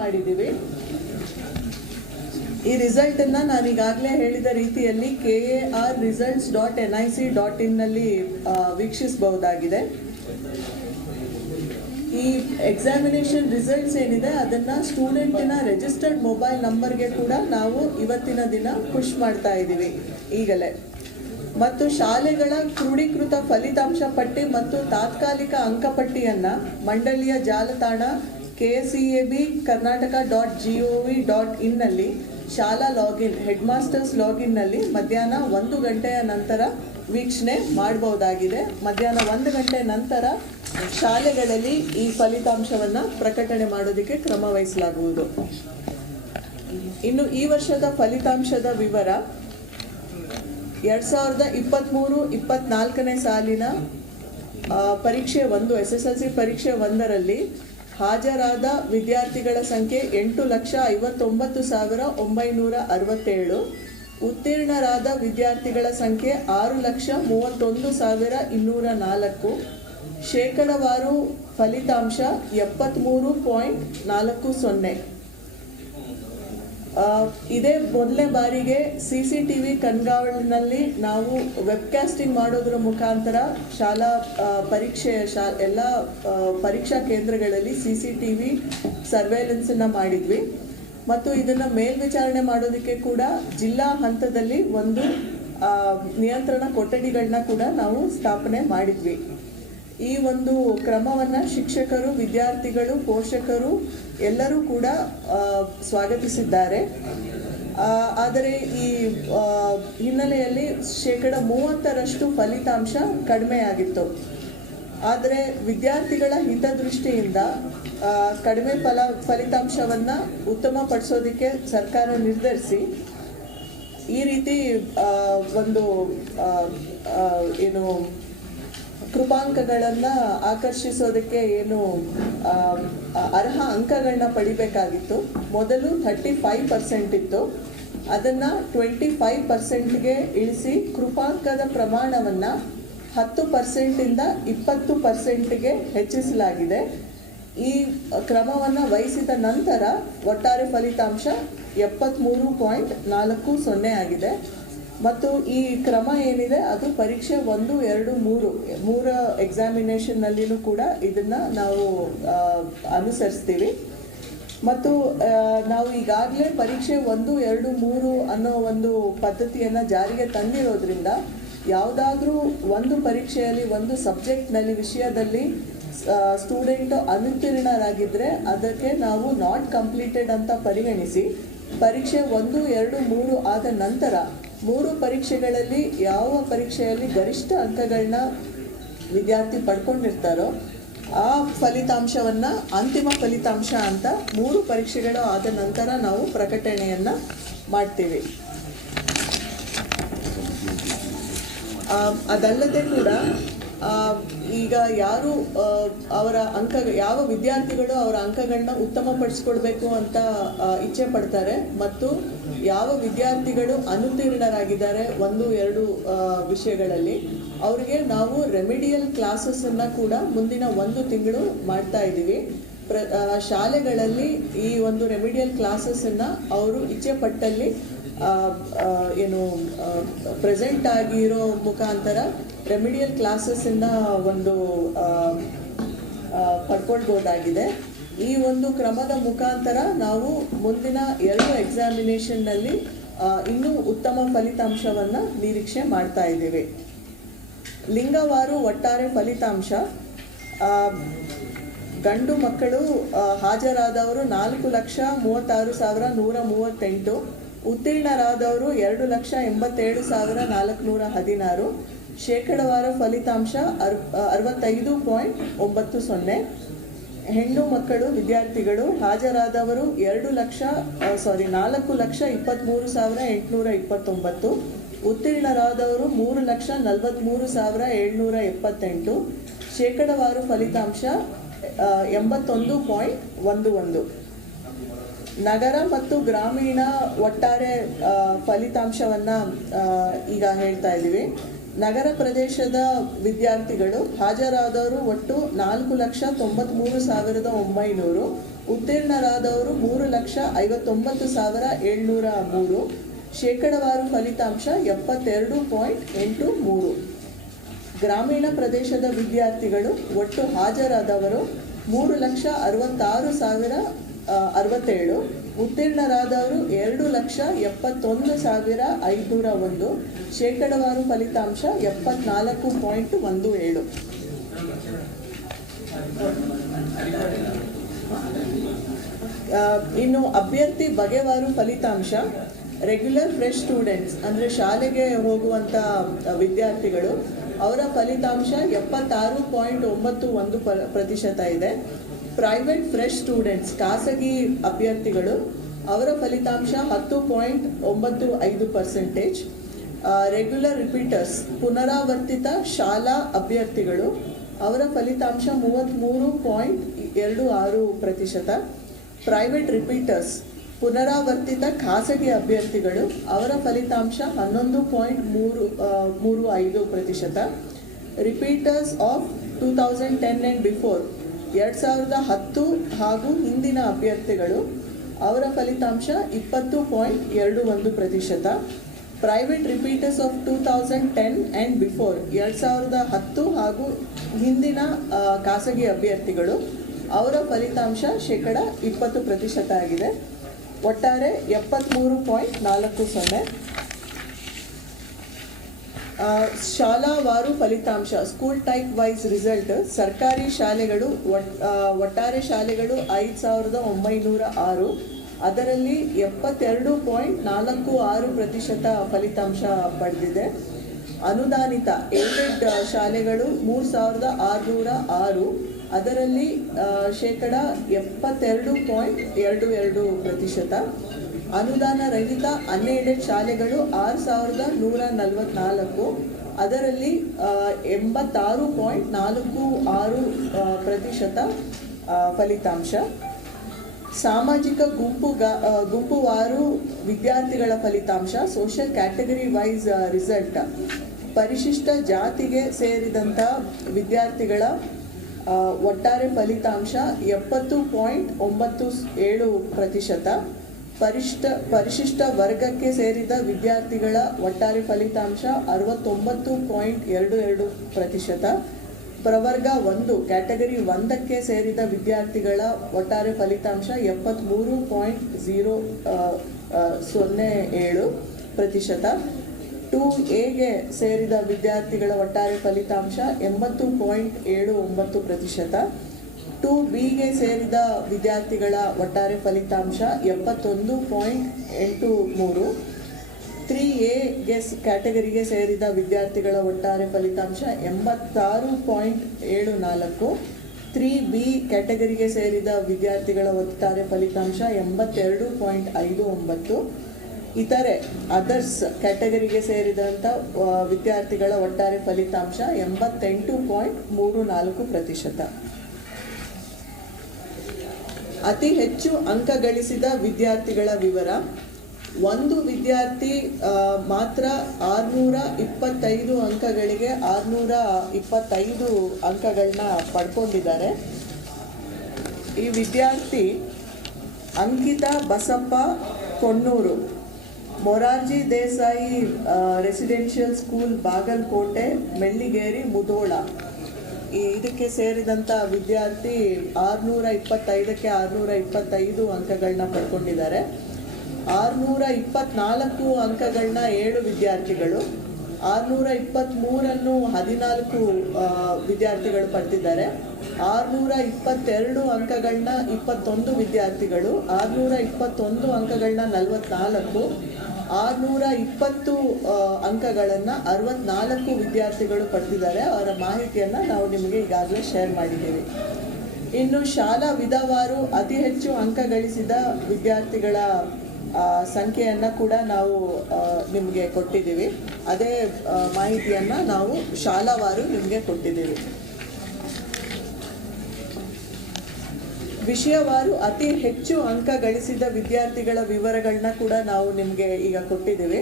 ಮಾಡಿದ್ದೀವಿ. ಈ ರಿಸಲ್ಟ್ ಅನ್ನ ನಾನು ಈಗಾಗಲೇ ಹೇಳಿದ ರೀತಿಯಲ್ಲಿ K A R results dot N I C dot ಇನ್ನಲ್ಲಿ ವೀಕ್ಷಿಸಬಹುದಾಗಿದೆ. ಈ ಎಕ್ಸಾಮಿನೇಷನ್ ರಿಸಲ್ಟ್ಸ್ ಏನಿದೆ, ಅದನ್ನ ಸ್ಟೂಡೆಂಟಿನ ರಿಜಿಸ್ಟರ್ಡ್ ಮೊಬೈಲ್ ನಂಬರ್ಗೆ ಕೂಡ ನಾವು ಇವತ್ತಿನ ದಿನ ಪುಷ್ ಮಾಡ್ತಾ ಇದ್ದೀವಿ ಈಗಲೇ. ಮತ್ತು ಶಾಲೆಗಳ ಕ್ರೋಢೀಕೃತ ಫಲಿತಾಂಶ ಪಟ್ಟಿ ಮತ್ತು ತಾತ್ಕಾಲಿಕ ಅಂಕಪಟ್ಟಿಯನ್ನ, ಮಂಡಳಿಯ ಜಾಲತಾಣ K C A B Karnataka dot G O V dot ಇನ್ನಲ್ಲಿ ಶಾಲಾ ಲಾಗಿನ್ ಹೆಡ್ ಮಾಸ್ಟರ್ಸ್ ಲಾಗಿನ್ನಲ್ಲಿ ಮಧ್ಯಾಹ್ನ ಒಂದು ಗಂಟೆಯ ನಂತರ ವೀಕ್ಷಣೆ ಮಾಡಬಹುದಾಗಿದೆ ಮಧ್ಯಾಹ್ನ ಒಂದು ಗಂಟೆ ನಂತರ ಶಾಲೆಗಳಲ್ಲಿ ಈ ಫಲಿತಾಂಶವನ್ನು ಪ್ರಕಟಣೆ ಮಾಡೋದಕ್ಕೆ ಕ್ರಮ ವಹಿಸಲಾಗುವುದು. ಇನ್ನು ಈ ವರ್ಷದ ಫಲಿತಾಂಶದ ವಿವರ, ಎರಡ್ ಸಾವಿರದ ಇಪ್ಪತ್ತ್ಮೂರು ಇಪ್ಪತ್ನಾಲ್ಕನೇ ಸಾಲಿನ ಪರೀಕ್ಷೆ ಒಂದು, ಎಸ್ ಎಸ್ ಎಲ್ ಸಿ ಪರೀಕ್ಷೆ ಒಂದರಲ್ಲಿ ಹಾಜರಾದ ವಿದ್ಯಾರ್ಥಿಗಳ ಸಂಖ್ಯೆ ಎಂಟು ಲಕ್ಷ ಐವತ್ತೊಂಬತ್ತು ಸಾವಿರ ಒಂಬೈನೂರ ಅರವತ್ತೇಳು. ಉತ್ತೀರ್ಣರಾದ ವಿದ್ಯಾರ್ಥಿಗಳ ಸಂಖ್ಯೆ ಆರು ಲಕ್ಷ ಮೂವತ್ತೊಂದು ಸಾವಿರ ಇನ್ನೂರ ನಾಲ್ಕು. ಶೇಕಡವಾರು ಫಲಿತಾಂಶ ಎಪ್ಪತ್ತ್ಮೂರು ಪಾಯಿಂಟ್ ನಾಲ್ಕು ಸೊನ್ನೆ. ಇದೇ ಮೊದಲನೇ ಬಾರಿಗೆ ಸಿ ಸಿ ಟಿ ವಿ ಕಣ್ಗಾವಲಿನಲ್ಲಿ ನಾವು ವೆಬ್ಕಾಸ್ಟಿಂಗ್ ಮಾಡೋದ್ರ ಮುಖಾಂತರ ಶಾಲಾ ಪರೀಕ್ಷೆ, ಶಾ, ಎಲ್ಲ ಪರೀಕ್ಷಾ ಕೇಂದ್ರಗಳಲ್ಲಿ ಸಿ ಸಿ ಟಿ ವಿ ಸರ್ವೇಲೆನ್ಸನ್ನು ಮಾಡಿದ್ವಿ. ಮತ್ತು ಇದನ್ನು ಮೇಲ್ವಿಚಾರಣೆ ಮಾಡೋದಕ್ಕೆ ಕೂಡ ಜಿಲ್ಲಾ ಹಂತದಲ್ಲಿ ಒಂದು ನಿಯಂತ್ರಣ ಕೊಠಡಿಗಳನ್ನ ಕೂಡ ನಾವು ಸ್ಥಾಪನೆ ಮಾಡಿದ್ವಿ. ಈ ಒಂದು ಕ್ರಮವನ್ನ ಶಿಕ್ಷಕರು, ವಿದ್ಯಾರ್ಥಿಗಳು, ಪೋಷಕರು ಎಲ್ಲರೂ ಕೂಡ ಸ್ವಾಗತಿಸಿದ್ದಾರೆ. ಆದರೆ ಈ ಹಿನ್ನೆಲೆಯಲ್ಲಿ ಶೇಕಡ ಮೂವತ್ತರಷ್ಟು ಫಲಿತಾಂಶ ಕಡಿಮೆಯಾಗಿತ್ತು. ಆದರೆ ವಿದ್ಯಾರ್ಥಿಗಳ ಹಿತದೃಷ್ಟಿಯಿಂದ ಕಡಿಮೆ ಫಲ, ಫಲಿತಾಂಶವನ್ನು ಉತ್ತಮಪಡಿಸೋದಕ್ಕೆ ಸರ್ಕಾರ ನಿರ್ಧರಿಸಿ, ಈ ರೀತಿ ಒಂದು ಏನು ಕೃಪಾಂಕಗಳನ್ನು ಆಕರ್ಷಿಸೋದಕ್ಕೆ ಏನು ಅರ್ಹ ಅಂಕಗಳನ್ನ ಪಡಿಬೇಕಾಗಿತ್ತು. ಮೊದಲು ಥರ್ಟಿ ಫೈವ್ ಪರ್ಸೆಂಟ್ ಇತ್ತು. ಅದನ್ನು ಟ್ವೆಂಟಿ ಫೈವ್ ಪರ್ಸೆಂಟ್ಗೆ ಇಳಿಸಿ ಕೃಪಾಂಕದ ಪ್ರಮಾಣವನ್ನು ಹತ್ತು ಪರ್ಸೆಂಟಿಂದ ಇಪ್ಪತ್ತು ಪರ್ಸೆಂಟ್ಗೆ ಹೆಚ್ಚಿಸಲಾಗಿದೆ. ಈ ಕ್ರಮವನ್ನು ವಹಿಸಿದ ನಂತರ ಒಟ್ಟಾರೆ ಫಲಿತಾಂಶ ಎಪ್ಪತ್ತ್ಮೂರು ಪಾಯಿಂಟ್ ನಾಲ್ಕು ಸೊನ್ನೆ ಆಗಿದೆ. ಮತ್ತು ಈ ಕ್ರಮ ಏನಿದೆ, ಅದು ಪರೀಕ್ಷೆ ಒಂದು, ಎರಡು, ಮೂರು, ಮೂರ ಎಕ್ಸಾಮಿನೇಷನ್ನಲ್ಲಿಯೂ ಕೂಡ ಇದನ್ನು ನಾವು ಅನುಸರಿಸ್ತೀವಿ. ಮತ್ತು ನಾವು ಈಗಾಗಲೇ ಪರೀಕ್ಷೆ ಒಂದು, ಎರಡು, ಮೂರು ಅನ್ನೋ ಒಂದು ಪದ್ಧತಿಯನ್ನು ಜಾರಿಗೆ ತಂದಿರೋದ್ರಿಂದ ಯಾವುದಾದ್ರೂ ಒಂದು ಪರೀಕ್ಷೆಯಲ್ಲಿ, ಒಂದು ಸಬ್ಜೆಕ್ಟ್ನಲ್ಲಿ, ವಿಷಯದಲ್ಲಿ ಸ್ಟೂಡೆಂಟ್ ಅನುತ್ತೀರ್ಣರಾಗಿದ್ದರೆ ಅದಕ್ಕೆ ನಾವು ನಾಟ್ ಕಂಪ್ಲೀಟೆಡ್ ಅಂತ ಪರಿಗಣಿಸಿ, ಪರೀಕ್ಷೆ ಒಂದು, ಎರಡು, ಮೂರು ಆದ ನಂತರ ಮೂರು ಪರೀಕ್ಷೆಗಳಲ್ಲಿ ಯಾವ ಪರೀಕ್ಷೆಯಲ್ಲಿ ಗರಿಷ್ಠ ಅಂಕಗಳನ್ನ ವಿದ್ಯಾರ್ಥಿ ಪಡ್ಕೊಂಡಿರ್ತಾರೋ ಆ ಫಲಿತಾಂಶವನ್ನ ಅಂತಿಮ ಫಲಿತಾಂಶ ಅಂತ ಮೂರು ಪರೀಕ್ಷೆಗಳು ಆದ ನಂತರ ನಾವು ಪ್ರಕಟಣೆಯನ್ನ ಮಾಡ್ತೀವಿ. ಅದಲ್ಲದೆ ಕೂಡ ಈಗ ಯಾರು ಅವರ ಅಂಕ, ಯಾವ ವಿದ್ಯಾರ್ಥಿಗಳು ಅವರ ಅಂಕಗಳನ್ನ ಉತ್ತಮಪಡಿಸ್ಕೊಳ್ಬೇಕು ಅಂತ ಇಚ್ಛೆ ಪಡ್ತಾರೆ. ಮತ್ತು ಯಾವ ವಿದ್ಯಾರ್ಥಿಗಳು ಅನುತ್ತೀರ್ಣರಾಗಿದ್ದಾರೆ ಒಂದು, ಎರಡು ವಿಷಯಗಳಲ್ಲಿ, ಅವರಿಗೆ ನಾವು ರೆಮಿಡಿಯಲ್ ಕ್ಲಾಸಸ್ಸನ್ನು ಕೂಡ ಮುಂದಿನ ಒಂದು ತಿಂಗಳು ಮಾಡ್ತಾ ಇದ್ದೀವಿ. ಪ್ರ ಶಾಲೆಗಳಲ್ಲಿ ಈ ಒಂದು ರೆಮಿಡಿಯಲ್ ಕ್ಲಾಸಸ್ಸನ್ನು ಅವರು ಇಚ್ಛೆ ಪಟ್ಟಲ್ಲಿ ಏನು ಪ್ರೆಸೆಂಟ್ ಆಗಿರೋ ಮುಖಾಂತರ ರೆಮಿಡಿಯಲ್ ಕ್ಲಾಸಸ್ಸಿಂದ ಒಂದು ಪಡ್ಕೊಳ್ಬೋದಾಗಿದೆ. ಈ ಒಂದು ಕ್ರಮದ ಮುಖಾಂತರ ನಾವು ಮುಂದಿನ ಎರಡು ಎಕ್ಸಾಮಿನೇಷನ್ನಲ್ಲಿ ಇನ್ನೂ ಉತ್ತಮ ಫಲಿತಾಂಶವನ್ನು ನಿರೀಕ್ಷೆ ಮಾಡ್ತಾ ಇದ್ದೀವಿ. ಲಿಂಗವಾರು ಒಟ್ಟಾರೆ ಫಲಿತಾಂಶ. ಗಂಡು ಮಕ್ಕಳು ಹಾಜರಾದವರು ನಾಲ್ಕು ಲಕ್ಷ ಮೂವತ್ತಾರು ಸಾವಿರ ನೂರ ಮೂವತ್ತೆಂಟು. ಉತ್ತೀರ್ಣರಾದವರು ಎರಡು ಲಕ್ಷ ಎಂಬತ್ತೇಳು ಸಾವಿರ ನಾಲ್ಕುನೂರ ಹದಿನಾರು. ಶೇಕಡವಾರ ಫಲಿತಾಂಶ ಅರ್ ಅರವತ್ತೈದು ಪಾಯಿಂಟ್ ಒಂಬತ್ತು ಸೊನ್ನೆ. ಹೆಣ್ಣು ಮಕ್ಕಳು, ವಿದ್ಯಾರ್ಥಿಗಳು ಹಾಜರಾದವರು ಎರಡು ಲಕ್ಷ ಸಾರಿ ನಾಲ್ಕು ಲಕ್ಷ ಇಪ್ಪತ್ತ್ಮೂರು ಸಾವಿರ ಎಂಟುನೂರ ಇಪ್ಪತ್ತೊಂಬತ್ತು. ಉತ್ತೀರ್ಣರಾದವರು ಮೂರು ಲಕ್ಷ ನಲವತ್ತ್ಮೂರು ಸಾವಿರ ಏಳ್ನೂರ ಎಪ್ಪತ್ತೆಂಟು. ಶೇಕಡವಾರು ಫಲಿತಾಂಶ ಎಂಬತ್ತೊಂದು ಪಾಯಿಂಟ್ ಒಂದು ಒಂದು. ನಗರ ಮತ್ತು ಗ್ರಾಮೀಣ ಒಟ್ಟಾರೆ ಫಲಿತಾಂಶವನ್ನ ಈಗ ಹೇಳ್ತಾ ಇದ್ದೀವಿ. ನಗರ ಪ್ರದೇಶದ ವಿದ್ಯಾರ್ಥಿಗಳು ಹಾಜರಾದವರು ಒಟ್ಟು ನಾಲ್ಕು ಲಕ್ಷ ತೊಂಬತ್ತ್ಮೂರು ಸಾವಿರದ ಒಂಬೈನೂರು, ಉತ್ತೀರ್ಣರಾದವರು ಮೂರು ಲಕ್ಷ ಐವತ್ತೊಂಬತ್ತು ಸಾವಿರ ಏಳ್ನೂರ ಮೂರು, ಶೇಕಡವಾರು ಫಲಿತಾಂಶ ಎಪ್ಪತ್ತೆರಡು ಪಾಯಿಂಟ್ ಎಂಟು ಮೂರು. ಗ್ರಾಮೀಣ ಪ್ರದೇಶದ ವಿದ್ಯಾರ್ಥಿಗಳು ಒಟ್ಟು ಹಾಜರಾದವರು ಮೂರು ಲಕ್ಷ ಅರವತ್ತಾರು ಸಾವಿರ ಅರವತ್ತೇಳು ಉತ್ತೀರ್ಣರಾದವರು ಎರಡು ಲಕ್ಷ ಎಪ್ಪತ್ತೊಂದು ಸಾವಿರ ಐದುನೂರ ಒಂದು. ಶೇಕಡವಾರು ಫಲಿತಾಂಶ ಎಪ್ಪತ್ನಾಲ್ಕು ಪಾಯಿಂಟ್ ಒಂದು ಏಳು. ಇನ್ನು ಅಭ್ಯರ್ಥಿ ಬಗೆವಾರು ಫಲಿತಾಂಶ ರೆಗ್ಯುಲರ್ ಫ್ರೆಶ್ ಸ್ಟೂಡೆಂಟ್ಸ್ ಅಂದರೆ ಶಾಲೆಗೆ ಹೋಗುವಂಥ ವಿದ್ಯಾರ್ಥಿಗಳು, ಅವರ ಫಲಿತಾಂಶ ಎಪ್ಪತ್ತಾರು ಪಾಯಿಂಟ್ ಒಂಬತ್ತು ಒಂದು ಪ್ರತಿಶತ ಇದೆ. ಪ್ರೈವೇಟ್ ಫ್ರೆಶ್ ಸ್ಟೂಡೆಂಟ್ಸ್ ಖಾಸಗಿ ಅಭ್ಯರ್ಥಿಗಳು, ಅವರ ಫಲಿತಾಂಶ ಹತ್ತು ಪಾಯಿಂಟ್ ಒಂಬತ್ತು ಐದು ಪರ್ಸೆಂಟೇಜ್ ರೆಗ್ಯುಲರ್ ರಿಪೀಟರ್ಸ್ ಪುನರಾವರ್ತಿತ ಶಾಲಾ ಅಭ್ಯರ್ಥಿಗಳು, ಅವರ ಫಲಿತಾಂಶ ಮೂವತ್ತ್ಮೂರು ಪಾಯಿಂಟ್ ಎರಡು ಆರು ಪ್ರತಿಶತ. ಪ್ರೈವೇಟ್ ರಿಪೀಟರ್ಸ್ ಪುನರಾವರ್ತಿತ ಖಾಸಗಿ ಅಭ್ಯರ್ಥಿಗಳು, ಅವರ ಫಲಿತಾಂಶ ಹನ್ನೊಂದು ಪಾಯಿಂಟ್ ಮೂರು ಮೂರು ಐದು ಪ್ರತಿಶತ. Repeaters of two thousand ten and before ಎರಡು ಸಾವಿರದ ಹತ್ತು ಹಾಗೂ ಹಿಂದಿನ ಅಭ್ಯರ್ಥಿಗಳು ಅವರ ಫಲಿತಾಂಶ ಇಪ್ಪತ್ತು ಪಾಯಿಂಟ್ ಎರಡು ಒಂದು ಪ್ರತಿಶತ. Private repeaters of two thousand ten and before ಎರಡು ಸಾವಿರದ ಹತ್ತು ಹಾಗೂ ಹಿಂದಿನ ಖಾಸಗಿ ಅಭ್ಯರ್ಥಿಗಳು ಅವರ ಫಲಿತಾಂಶ ಶೇಕಡ ಇಪ್ಪತ್ತು ಪ್ರತಿಶತ ಆಗಿದೆ. ಒಟ್ಟಾರೆ ಎಪ್ಪತ್ತ್ಮೂರು ಪಾಯಿಂಟ್ ನಾಲ್ಕು ಸೊನ್ನೆ. ಶಾಲಾವಾರು ಫಲಿತಾಂಶ ಸ್ಕೂಲ್ ಟೈಪ್ ವೈಸ್ ರಿಸಲ್ಟ್ ಸರ್ಕಾರಿ ಶಾಲೆಗಳು ಒಟ್- ಒಟ್ಟಾರೆ ಶಾಲೆಗಳು ಐದು ಸಾವಿರದ ಒಂಬೈನೂರ ಆರು. ಅದರಲ್ಲಿ ಎಪ್ಪತ್ತೆರಡು ಪಾಯಿಂಟ್ ನಾಲ್ಕು ಆರು ಪ್ರತಿಶತ ಫಲಿತಾಂಶ ಪಡೆದಿದೆ. ಅನುದಾನಿತ ಏಡೆಡ್ ಶಾಲೆಗಳು ಮೂರು ಸಾವಿರದ ಆರುನೂರ ಆರು. ಅದರಲ್ಲಿ ಶೇಕಡ ಎಪ್ಪತ್ತೆರಡು ಪಾಯಿಂಟ್ ಎರಡು ಎರಡು ಪ್ರತಿಶತ. ಅನುದಾನ ರಹಿತ ಹನ್ನೆರಡು ಶಾಲೆಗಳು ಆರು ಸಾವಿರದ ನೂರ ನಲವತ್ನಾಲ್ಕು. ಅದರಲ್ಲಿ ಎಂಬತ್ತಾರು ಪಾಯಿಂಟ್ ನಾಲ್ಕು ಆರು ಪ್ರತಿಶತ ಫಲಿತಾಂಶ. ಸಾಮಾಜಿಕ ಗುಂಪು ಆ, ಗುಂಪುವಾರು ವಿದ್ಯಾರ್ಥಿಗಳ ಫಲಿತಾಂಶ ಸೋಷಿಯಲ್ ಕ್ಯಾಟಗರಿ ವೈಸ್ ರಿಸಲ್ಟ್. ಪರಿಶಿಷ್ಟ ಜಾತಿಗೆ ಸೇರಿದಂಥ ವಿದ್ಯಾರ್ಥಿಗಳ ಒಟ್ಟಾರೆ ಫಲಿತಾಂಶ ಎಪ್ಪತ್ತು ಪಾಯಿಂಟ್ ಒಂಬತ್ತು ಏಳು ಪ್ರತಿಶತ. ಪರಿಷ್ಠ, ಪರಿಶಿಷ್ಟ ವರ್ಗಕ್ಕೆ ಸೇರಿದ ವಿದ್ಯಾರ್ಥಿಗಳ ಒಟ್ಟಾರೆ ಫಲಿತಾಂಶ ಅರವತ್ತೊಂಬತ್ತು ಪಾಯಿಂಟ್ ಎರಡು ಎರಡು ಪ್ರತಿಶತ. ಪ್ರವರ್ಗ ಒಂದು, ಕ್ಯಾಟಗರಿ ಒಂದಕ್ಕೆ ಸೇರಿದ ವಿದ್ಯಾರ್ಥಿಗಳ ಒಟ್ಟಾರೆ ಫಲಿತಾಂಶ ಎಪ್ಪತ್ತ್ಮೂರು ಪಾಯಿಂಟ್ ಝೀರೋ ಸೊನ್ನೆ ಏಳು ಪ್ರತಿಶತ. ಟೂ ಎಗೆ ಸೇರಿದ ವಿದ್ಯಾರ್ಥಿಗಳ ಒಟ್ಟಾರೆ ಫಲಿತಾಂಶ ಎಂಬತ್ತು ಪಾಯಿಂಟ್ ಏಳು ಒಂಬತ್ತು ಪ್ರತಿಶತ. ಟು ಬಿಗೆ ಸೇರಿದ ವಿದ್ಯಾರ್ಥಿಗಳ ಒಟ್ಟಾರೆ ಫಲಿತಾಂಶ ಎಪ್ಪತ್ತೊಂದು ಪಾಯಿಂಟ್ ಎಂಟು ಮೂರು. ತ್ರೀ ಎಗೆ ಕ್ಯಾಟಗರಿಗೆ ಸೇರಿದ ವಿದ್ಯಾರ್ಥಿಗಳ ಒಟ್ಟಾರೆ ಫಲಿತಾಂಶ ಎಂಬತ್ತಾರು ಪಾಯಿಂಟ್ ಏಳು ನಾಲ್ಕು. ತ್ರೀ ಬಿ ಕ್ಯಾಟಗರಿಗೆ ಸೇರಿದ ವಿದ್ಯಾರ್ಥಿಗಳ ಒಟ್ಟಾರೆ ಫಲಿತಾಂಶ ಎಂಬತ್ತೆರಡು ಪಾಯಿಂಟ್ ಐದು ಒಂಬತ್ತು. ಇತರೆ ಅದರ್ಸ್ ಕ್ಯಾಟಗರಿಗೆ ಸೇರಿದಂಥ ವಿದ್ಯಾರ್ಥಿಗಳ ಒಟ್ಟಾರೆ ಫಲಿತಾಂಶ ಎಂಬತ್ತೆಂಟು ಪಾಯಿಂಟ್ ಮೂರು ನಾಲ್ಕು ಪ್ರತಿಶತ. ಅತಿ ಹೆಚ್ಚು ಅಂಕ ಗಳಿಸಿದ ವಿದ್ಯಾರ್ಥಿಗಳ ವಿವರ. ಒಂದು ವಿದ್ಯಾರ್ಥಿ ಮಾತ್ರ ಆರುನೂರ ಇಪ್ಪತ್ತೈದು ಅಂಕಗಳಿಗೆ ಆರುನೂರ ಇಪ್ಪತ್ತೈದು ಅಂಕಗಳನ್ನ ಪಡ್ಕೊಂಡಿದ್ದಾರೆ. ಈ ವಿದ್ಯಾರ್ಥಿ ಅಂಕಿತಾ ಬಸಪ್ಪ ಕೊಣ್ಣೂರು, ಮೊರಾರ್ಜಿ ದೇಸಾಯಿ ರೆಸಿಡೆನ್ಷಿಯಲ್ ಸ್ಕೂಲ್ ಬಾಗಲಕೋಟೆ ಮೆಳ್ಳಿಗೇರಿ ಮುಧೋಳ. ಇದಕ್ಕೆ ಸೇರಿದಂಥ ವಿದ್ಯಾರ್ಥಿ ಆರುನೂರ ಇಪ್ಪತ್ತೈದಕ್ಕೆ ಆರುನೂರ ಇಪ್ಪತ್ತೈದು ಅಂಕಗಳನ್ನ ಪಡ್ಕೊಂಡಿದ್ದಾರೆ. ಆರುನೂರ ಇಪ್ಪತ್ನಾಲ್ಕು ಅಂಕಗಳನ್ನ ಏಳು ವಿದ್ಯಾರ್ಥಿಗಳು ಆರುನೂರ ಇಪ್ಪತ್ತ್ಮೂರನ್ನು ಹದಿನಾಲ್ಕು ವಿದ್ಯಾರ್ಥಿಗಳು ಪಡೆದಿದ್ದಾರೆ ಆರುನೂರ ಇಪ್ಪತ್ತೆರಡು ಅಂಕಗಳನ್ನ ಇಪ್ಪತ್ತೊಂದು ವಿದ್ಯಾರ್ಥಿಗಳು ಆರುನೂರ ಇಪ್ಪತ್ತೊಂದು ಅಂಕಗಳನ್ನ ನಲವತ್ನಾಲ್ಕು ಆರುನೂರ ಇಪ್ಪತ್ತು ಅಂಕಗಳನ್ನು ಅರವತ್ನಾಲ್ಕು ವಿದ್ಯಾರ್ಥಿಗಳು ಪಡೆದಿದ್ದಾರೆ. ಅವರ ಮಾಹಿತಿಯನ್ನು ನಾವು ನಿಮಗೆ ಈಗಾಗಲೇ ಶೇರ್ ಮಾಡಿದ್ದೀವಿ. ಇನ್ನು ಶಾಲಾ ವಿಧವಾರು ಅತಿ ಹೆಚ್ಚು ಅಂಕ ಗಳಿಸಿದ ವಿದ್ಯಾರ್ಥಿಗಳ ಸಂಖ್ಯೆಯನ್ನು ಕೂಡ ನಾವು ನಿಮಗೆ ಕೊಟ್ಟಿದ್ದೀವಿ. ಅದೇ ಮಾಹಿತಿಯನ್ನು ನಾವು ಶಾಲಾವಾರು ನಿಮಗೆ ಕೊಟ್ಟಿದ್ದೀವಿ. ವಿಷಯವಾರು ಅತಿ ಹೆಚ್ಚು ಅಂಕ ಗಳಿಸಿದ ವಿದ್ಯಾರ್ಥಿಗಳ ವಿವರಗಳನ್ನ ಕೂಡ ನಾವು ನಿಮಗೆ ಈಗ ಕೊಟ್ಟಿದ್ದೀವಿ.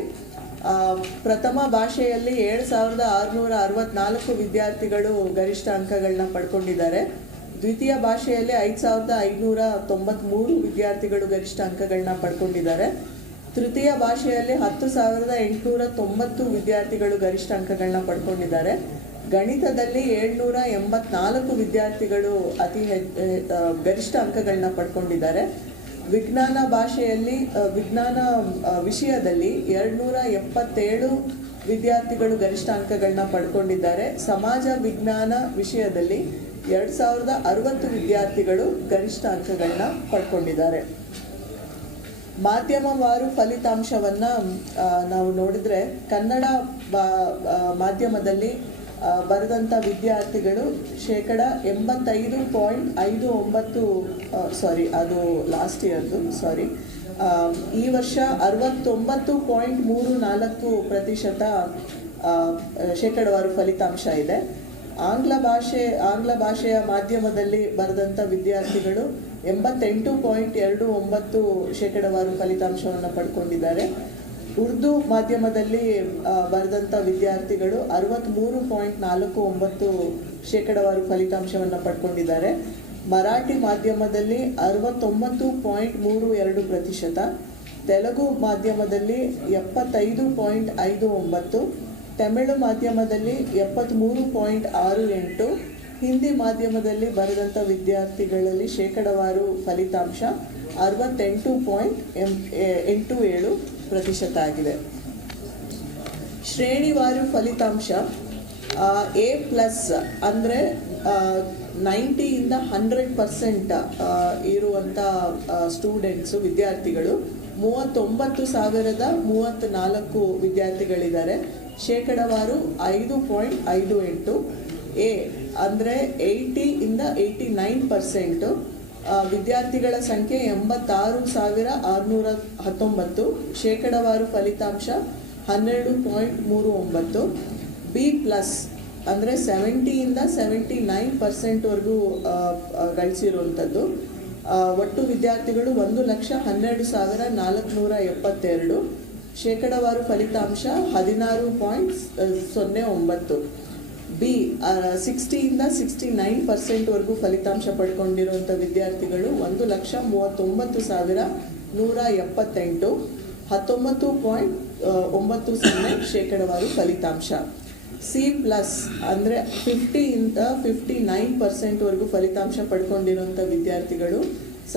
ಪ್ರಥಮ ಭಾಷೆಯಲ್ಲಿ ಏಳು ಸಾವಿರದ ಆರುನೂರ ಅರವತ್ನಾಲ್ಕು ವಿದ್ಯಾರ್ಥಿಗಳು ಗರಿಷ್ಠ ಅಂಕಗಳನ್ನ ಪಡ್ಕೊಂಡಿದ್ದಾರೆ. ದ್ವಿತೀಯ ಭಾಷೆಯಲ್ಲಿ ಐದು ಸಾವಿರದ ಐದುನೂರ ತೊಂಬತ್ತ್ಮೂರು ವಿದ್ಯಾರ್ಥಿಗಳು ಗರಿಷ್ಠ ಅಂಕಗಳನ್ನ ಪಡ್ಕೊಂಡಿದ್ದಾರೆ. ತೃತೀಯ ಭಾಷೆಯಲ್ಲಿ ಹತ್ತು ಸಾವಿರದ ಎಂಟುನೂರ ತೊಂಬತ್ತು ವಿದ್ಯಾರ್ಥಿಗಳು ಗರಿಷ್ಠ ಅಂಕಗಳನ್ನ ಪಡ್ಕೊಂಡಿದ್ದಾರೆ. ಗಣಿತದಲ್ಲಿ ಏಳ್ನೂರ ಎಂಬತ್ನಾಲ್ಕು ವಿದ್ಯಾರ್ಥಿಗಳು ಅತಿ ಗರಿಷ್ಠ ಅಂಕಗಳನ್ನ ಪಡ್ಕೊಂಡಿದ್ದಾರೆ. ವಿಜ್ಞಾನ ಭಾಷೆಯಲ್ಲಿ ವಿಜ್ಞಾನ ವಿಷಯದಲ್ಲಿ ಎರಡುನೂರ ಎಪ್ಪತ್ತೇಳು ವಿದ್ಯಾರ್ಥಿಗಳು ಗರಿಷ್ಠ ಅಂಕಗಳನ್ನ ಪಡ್ಕೊಂಡಿದ್ದಾರೆ. ಸಮಾಜ ವಿಜ್ಞಾನ ವಿಷಯದಲ್ಲಿ ಎರಡು ಸಾವಿರದ ಅರವತ್ತು ವಿದ್ಯಾರ್ಥಿಗಳು ಗರಿಷ್ಠ ಅಂಕಗಳನ್ನ ಪಡ್ಕೊಂಡಿದ್ದಾರೆ. ಮಾಧ್ಯಮವಾರು ಫಲಿತಾಂಶವನ್ನು ನಾವು ನೋಡಿದ್ರೆ ಕನ್ನಡ ಮಾಧ್ಯಮದಲ್ಲಿ ಬರೆದಂಥ ವಿದ್ಯಾರ್ಥಿಗಳು ಶೇಕಡ ಎಂಬತ್ತೈದು ಪಾಯಿಂಟ್ ಐದು ಒಂಬತ್ತು ಸಾರಿ ಅದು ಲಾಸ್ಟ್ ಇಯರ್ದು ಸಾರಿ ಈ ವರ್ಷ ಅರವತ್ತೊಂಬತ್ತು ಪಾಯಿಂಟ್ ಮೂರು ನಾಲ್ಕು ಪ್ರತಿಶತ ಶೇಕಡವಾರು ಫಲಿತಾಂಶ ಇದೆ. ಆಂಗ್ಲ ಭಾಷೆ, ಆಂಗ್ಲ ಭಾಷೆಯ ಮಾಧ್ಯಮದಲ್ಲಿ ಬರೆದಂಥ ವಿದ್ಯಾರ್ಥಿಗಳು ಎಂಬತ್ತೆಂಟು ಪಾಯಿಂಟ್ ಎರಡು ಒಂಬತ್ತು ಶೇಕಡವಾರು ಫಲಿತಾಂಶವನ್ನು ಪಡ್ಕೊಂಡಿದ್ದಾರೆ. ಉರ್ದು ಮಾಧ್ಯಮದಲ್ಲಿ ಬರೆದಂಥ ವಿದ್ಯಾರ್ಥಿಗಳು ಅರವತ್ತ್ಮೂರು ಪಾಯಿಂಟ್ ನಾಲ್ಕು ಒಂಬತ್ತು ಶೇಕಡವಾರು ಫಲಿತಾಂಶವನ್ನು ಪಡ್ಕೊಂಡಿದ್ದಾರೆ. ಮರಾಠಿ ಮಾಧ್ಯಮದಲ್ಲಿ ಅರವತ್ತೊಂಬತ್ತು ಪಾಯಿಂಟ್ ಮೂರು ಎರಡು ಪ್ರತಿಶತ, ತೆಲುಗು ಮಾಧ್ಯಮದಲ್ಲಿ ಎಪ್ಪತ್ತೈದು ಪಾಯಿಂಟ್ ಐದು ಒಂಬತ್ತು, ತಮಿಳು ಮಾಧ್ಯಮದಲ್ಲಿ ಎಪ್ಪತ್ತ್ಮೂರು ಪಾಯಿಂಟ್ ಆರು ಎಂಟು, ಹಿಂದಿ ಮಾಧ್ಯಮದಲ್ಲಿ ಬರೆದಂಥ ವಿದ್ಯಾರ್ಥಿಗಳಲ್ಲಿ ಶೇಕಡವಾರು ಫಲಿತಾಂಶ ಅರವತ್ತೆಂಟು ಪಾಯಿಂಟ್ ಎ- ಎಂಟು ಏಳು. ಪ್ರತಿಶತ ಆಗಿದೆ ಶ್ರೇಣಿವಾರು ಫಲಿತಾಂಶ ಎ ಪ್ಲಸ್ ಅಂದರೆ ನೈಂಟಿಯಿಂದ ಹಂಡ್ರೆಡ್ ಪರ್ಸೆಂಟ್ ಇರುವಂಥ ಸ್ಟೂಡೆಂಟ್ಸು ವಿದ್ಯಾರ್ಥಿಗಳು. ಮೂವತ್ತೊಂಬತ್ತು ಸಾವಿರದ ಮೂವತ್ತ್ನಾಲ್ಕು ವಿದ್ಯಾರ್ಥಿಗಳಿದ್ದಾರೆ. ಶೇಕಡವಾರು ಐದು ಪಾಯಿಂಟ್ ಐದು ಎಂಟು. ಎ ಅಂದರೆ ಏಯ್ಟಿಯಿಂದ ಏಯ್ಟಿ ನೈನ್ ಪರ್ಸೆಂಟು ವಿದ್ಯಾರ್ಥಿಗಳ ಸಂಖ್ಯೆ ಎಂಬತ್ತಾರು ಸಾವಿರ ಆರುನೂರ ಹತ್ತೊಂಬತ್ತು, ಶೇಕಡಾವಾರು ಫಲಿತಾಂಶ ಹನ್ನೆರಡು ಪಾಯಿಂಟ್ ಮೂರು ಒಂಬತ್ತು. ಬಿ ಪ್ಲಸ್ ಅಂದರೆ ಸೆವೆಂಟಿಯಿಂದ ಸೆವೆಂಟಿ ನೈನ್ ಪರ್ಸೆಂಟ್ವರೆಗೂ ಗಳಿಸಿರುವಂಥದ್ದು. ಒಟ್ಟು ವಿದ್ಯಾರ್ಥಿಗಳು ಒಂದು ಲಕ್ಷ ಹನ್ನೆರಡು ಸಾವಿರ ನಾಲ್ಕುನೂರ ಎಪ್ಪತ್ತೆರಡು, ಶೇಕಡಾವಾರು ಫಲಿತಾಂಶ ಹದಿನಾರು ಪಾಯಿಂಟ್ ಸೊನ್ನೆ ಒಂಬತ್ತು. ಬಿ ಸಿಕ್ಸ್ಟಿಯಿಂದ ಸಿಕ್ಸ್ಟಿ ನೈನ್ ಪರ್ಸೆಂಟ್ವರೆಗೂ ಫಲಿತಾಂಶ ಪಡ್ಕೊಂಡಿರುವಂಥ ವಿದ್ಯಾರ್ಥಿಗಳು ಒಂದು ಲಕ್ಷ ಮೂವತ್ತೊಂಬತ್ತು ಸಾವಿರ ನೂರ ಎಪ್ಪತ್ತೆಂಟು, ಹತ್ತೊಂಬತ್ತು ಪಾಯಿಂಟ್ ಒಂಬತ್ತು ಸೊನ್ನೆ ಶೇಕಡವಾರು ಫಲಿತಾಂಶ. ಸಿ ಪ್ಲಸ್ ಅಂದರೆ ಫಿಫ್ಟಿಯಿಂದ ಫಿಫ್ಟಿ ನೈನ್ ಪರ್ಸೆಂಟ್ವರೆಗೂ ಫಲಿತಾಂಶ ಪಡ್ಕೊಂಡಿರುವಂಥ ವಿದ್ಯಾರ್ಥಿಗಳು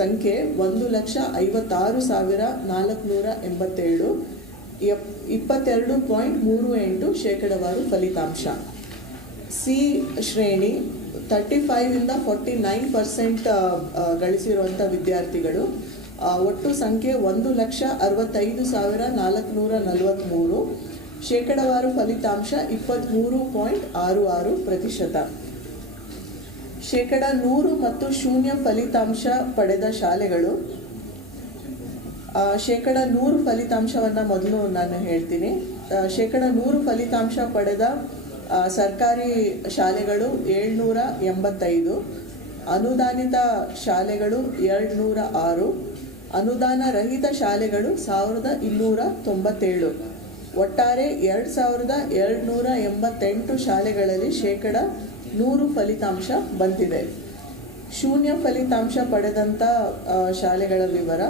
ಸಂಖ್ಯೆ ಒಂದು ಲಕ್ಷ ಐವತ್ತಾರು ಸಾವಿರ ನಾಲ್ಕುನೂರ ಎಂಬತ್ತೇಳು, ಎಪ್, ಇಪ್ಪತ್ತೆರಡು ಪಾಯಿಂಟ್ ಮೂರು ಎಂಟು ಶೇಕಡವಾರು ಫಲಿತಾಂಶ. ಸಿ ಶ್ರೇಣಿ ತರ್ಟಿ ಫೈವಿಂದ ಫೋರ್ಟಿ ನೈನ್ ಪರ್ಸೆಂಟ್ ಗಳಿಸಿರುವಂಥ ವಿದ್ಯಾರ್ಥಿಗಳು. ಒಟ್ಟು ಸಂಖ್ಯೆ ಒಂದು ಲಕ್ಷ ಅರವತ್ತೈದು ಸಾವಿರ ನಾಲ್ಕುನೂರ ನಲವತ್ತ್ಮೂರು ಶೇಕಡವಾರು ಫಲಿತಾಂಶ ಇಪ್ಪತ್ತ್ಮೂರು ಪಾಯಿಂಟ್ ಆರು ಆರು ಪ್ರತಿಶತ. ಶೇಕಡ ನೂರು ಮತ್ತು ಶೂನ್ಯ ಫಲಿತಾಂಶ ಪಡೆದ ಶಾಲೆಗಳು. ಶೇಕಡ ನೂರು ಫಲಿತಾಂಶವನ್ನು ಮೊದಲು ನಾನು ಹೇಳ್ತೀನಿ. ಶೇಕಡ ನೂರು ಫಲಿತಾಂಶ ಪಡೆದ ಸರ್ಕಾರಿ ಶಾಲೆಗಳು ಏಳ್ನೂರ ಎಂಬತ್ತೈದು, ಅನುದಾನಿತ ಶಾಲೆಗಳು ಎರಡುನೂರ ಆರು, ಅನುದಾನ ರಹಿತ ಶಾಲೆಗಳು ಸಾವಿರದ ಇನ್ನೂರ ತೊಂಬತ್ತೇಳು. ಒಟ್ಟಾರೆ ಎರಡು ಸಾವಿರದ ಎರಡುನೂರ ಎಂಬತ್ತೆಂಟು ಶಾಲೆಗಳಲ್ಲಿ ಶೇಕಡ ನೂರು ಫಲಿತಾಂಶ ಬಂದಿದೆ. ಶೂನ್ಯ ಫಲಿತಾಂಶ ಪಡೆದಂಥ ಶಾಲೆಗಳ ವಿವರ.